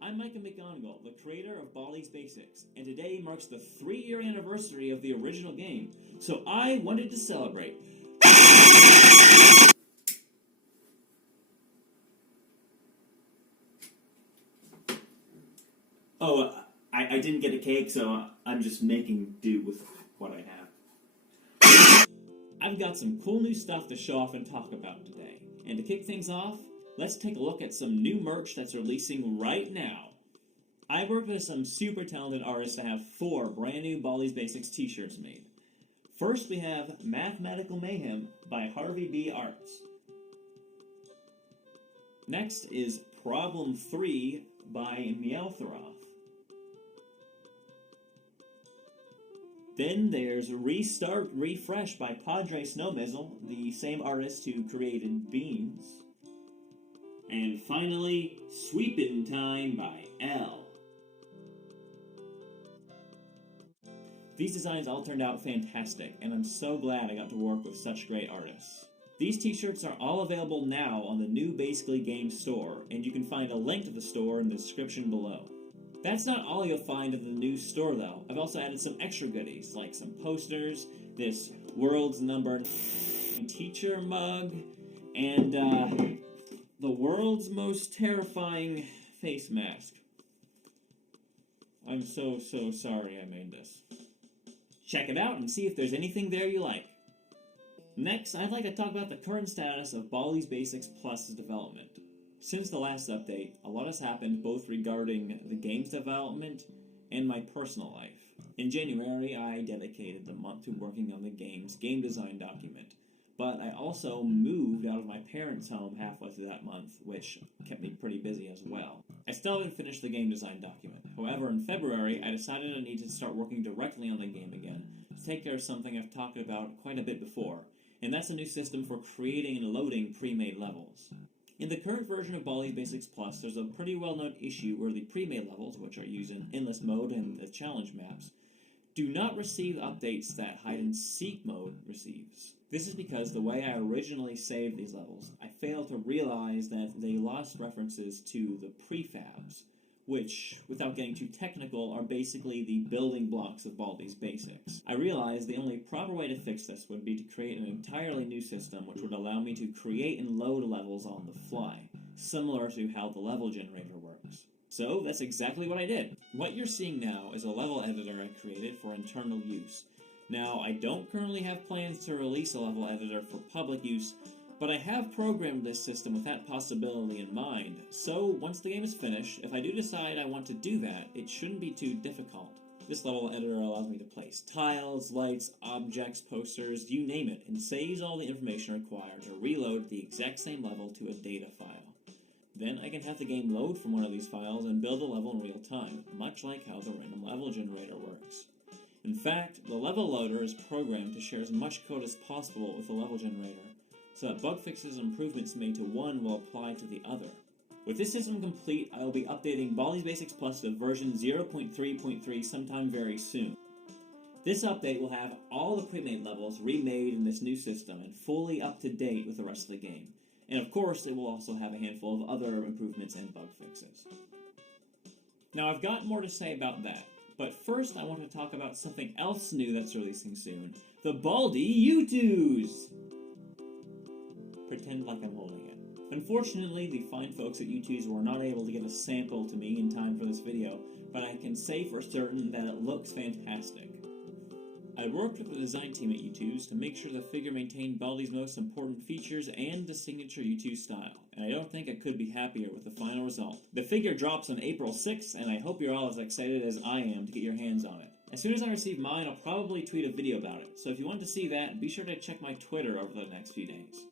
I'm Micah McGonigal, the creator of Baldi's Basics, and today marks the 3-year anniversary of the original game, so I wanted to celebrate. Oh, I didn't get a cake, so I'm just making do with what I have. I've got some cool new stuff to show off and talk about today, and to kick things off, let's take a look at some new merch that's releasing right now. I worked with some super talented artists to have 4 brand new Baldi's Basics t-shirts made. First we have Mathematical Mayhem by Harvey B. Arts. Next is Problem 3 by Meowtheroth. Then there's Restart Refresh by Padre Snowmizzle, the same artist who created Beans. And finally, Sweepin' Time by L. These designs all turned out fantastic, and I'm so glad I got to work with such great artists. These t-shirts are all available now on the new Basically Games store, and you can find a link to the store in the description below. That's not all you'll find in the new store though. I've also added some extra goodies, like some posters, this world's number teacher mug, and the world's most terrifying face mask. I'm so sorry I made this. Check it out and see if there's anything there you like. Next, I'd like to talk about the current status of Baldi's Basics Plus's development. Since the last update, a lot has happened both regarding the game's development and my personal life. In January, I dedicated the month to working on the game's game design document, but I also moved out of my parents' home halfway through that month, which kept me pretty busy as well. I still haven't finished the game design document. However, in February, I decided I needed to start working directly on the game again to take care of something I've talked about quite a bit before, and that's a new system for creating and loading pre-made levels. In the current version of Baldi's Basics Plus, there's a pretty well-known issue where the pre-made levels, which are used in Endless Mode and the challenge maps, do not receive updates that Hide-and-Seek mode receives. This is because the way I originally saved these levels, I failed to realize that they lost references to the prefabs, which, without getting too technical, are basically the building blocks of Baldi's Basics. I realized the only proper way to fix this would be to create an entirely new system which would allow me to create and load levels on the fly, similar to how the level generator works. So that's exactly what I did. What you're seeing now is a level editor I created for internal use. Now, I don't currently have plans to release a level editor for public use, but I have programmed this system with that possibility in mind, so once the game is finished, if I do decide I want to do that, it shouldn't be too difficult. This level editor allows me to place tiles, lights, objects, posters, you name it, and saves all the information required to reload the exact same level to a data file. Then I can have the game load from one of these files and build a level in real time, much like how the random level generator works. In fact, the level loader is programmed to share as much code as possible with the level generator, so that bug fixes and improvements made to one will apply to the other. With this system complete, I will be updating Baldi's Basics Plus to version 0.3.3 sometime very soon. This update will have all the pre-made levels remade in this new system and fully up to date with the rest of the game. And of course, it will also have a handful of other improvements and bug fixes. Now, I've got more to say about that, but first I want to talk about something else new that's releasing soon. The Baldi U2s! Pretend like I'm holding it. Unfortunately, the fine folks at U2s were not able to get a sample to me in time for this video, but I can say for certain that it looks fantastic. I worked with the design team at U2s to make sure the figure maintained Baldi's most important features and the signature U2 style, and I don't think I could be happier with the final result. The figure drops on April 6th, and I hope you're all as excited as I am to get your hands on it. As soon as I receive mine, I'll probably tweet a video about it, so if you want to see that, be sure to check my Twitter over the next few days.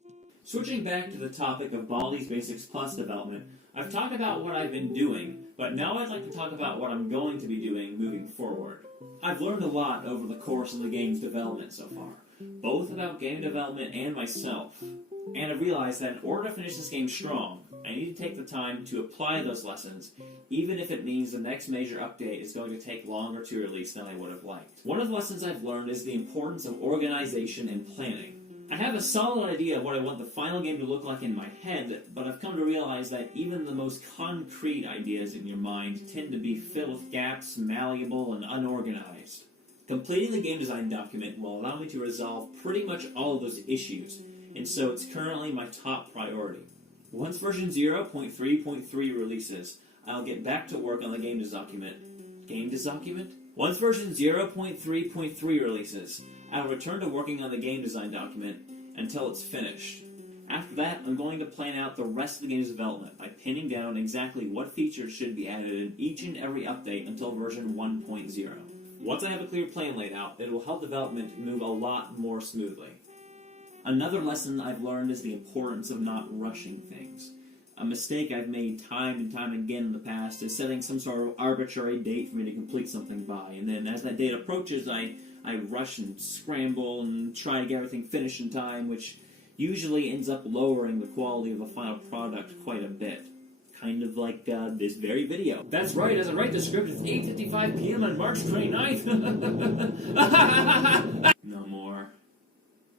Switching back to the topic of Baldi's Basics Plus development, I've talked about what I've been doing, but now I'd like to talk about what I'm going to be doing moving forward. I've learned a lot over the course of the game's development so far, both about game development and myself, and I've realized that in order to finish this game strong, I need to take the time to apply those lessons, even if it means the next major update is going to take longer to release than I would have liked. One of the lessons I've learned is the importance of organization and planning. I have a solid idea of what I want the final game to look like in my head, but I've come to realize that even the most concrete ideas in your mind tend to be filled with gaps, malleable, and unorganized. Completing the game design document will allow me to resolve pretty much all of those issues, and so it's currently my top priority. Once version 0.3.3 releases, I'll get back to work on the game design document. Game design document? Once version 0.3.3 releases, I'll return to working on the game design document until it's finished. After that, I'm going to plan out the rest of the game's development by pinning down exactly what features should be added in each and every update until version 1.0. Once I have a clear plan laid out, it will help development move a lot more smoothly. Another lesson I've learned is the importance of not rushing things. A mistake I've made time and time again in the past is setting some sort of arbitrary date for me to complete something by, and then as that date approaches, I rush and scramble and try to get everything finished in time, which usually ends up lowering the quality of the final product quite a bit. Kind of like this very video. That's right, as I write the script, it's 8:55 p.m. on March 29th. No more.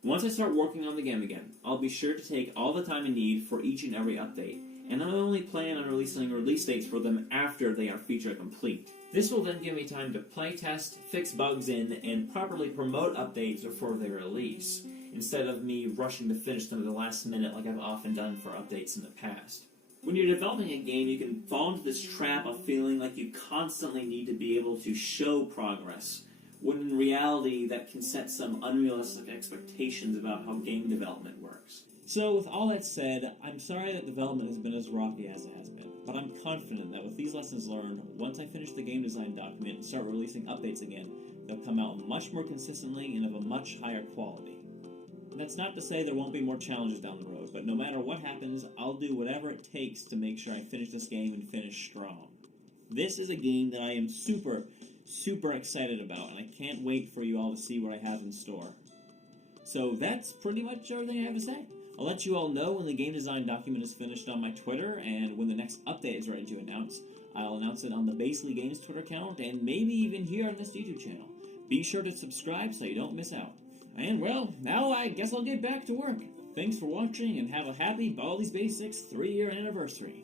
Once I start working on the game again, I'll be sure to take all the time I need for each and every update, and I only plan on releasing release dates for them after they are feature complete. This will then give me time to playtest, fix bugs in, and properly promote updates before they release, instead of me rushing to finish them at the last minute like I've often done for updates in the past. When you're developing a game, you can fall into this trap of feeling like you constantly need to be able to show progress, when in reality that can set some unrealistic expectations about how game development works. So, with all that said, I'm sorry that development has been as rocky as it has been, but I'm confident that with these lessons learned, once I finish the game design document and start releasing updates again, they'll come out much more consistently and of a much higher quality. And that's not to say there won't be more challenges down the road, but no matter what happens, I'll do whatever it takes to make sure I finish this game and finish strong. This is a game that I am super excited about, and I can't wait for you all to see what I have in store. So that's pretty much everything I have to say. I'll let you all know when the game design document is finished on my Twitter, and when the next update is ready to announce. I'll announce it on the Basically Games Twitter account, and maybe even here on this YouTube channel. Be sure to subscribe so you don't miss out. And well, now I guess I'll get back to work. Thanks for watching, and have a happy Baldi's Basics 3-year anniversary.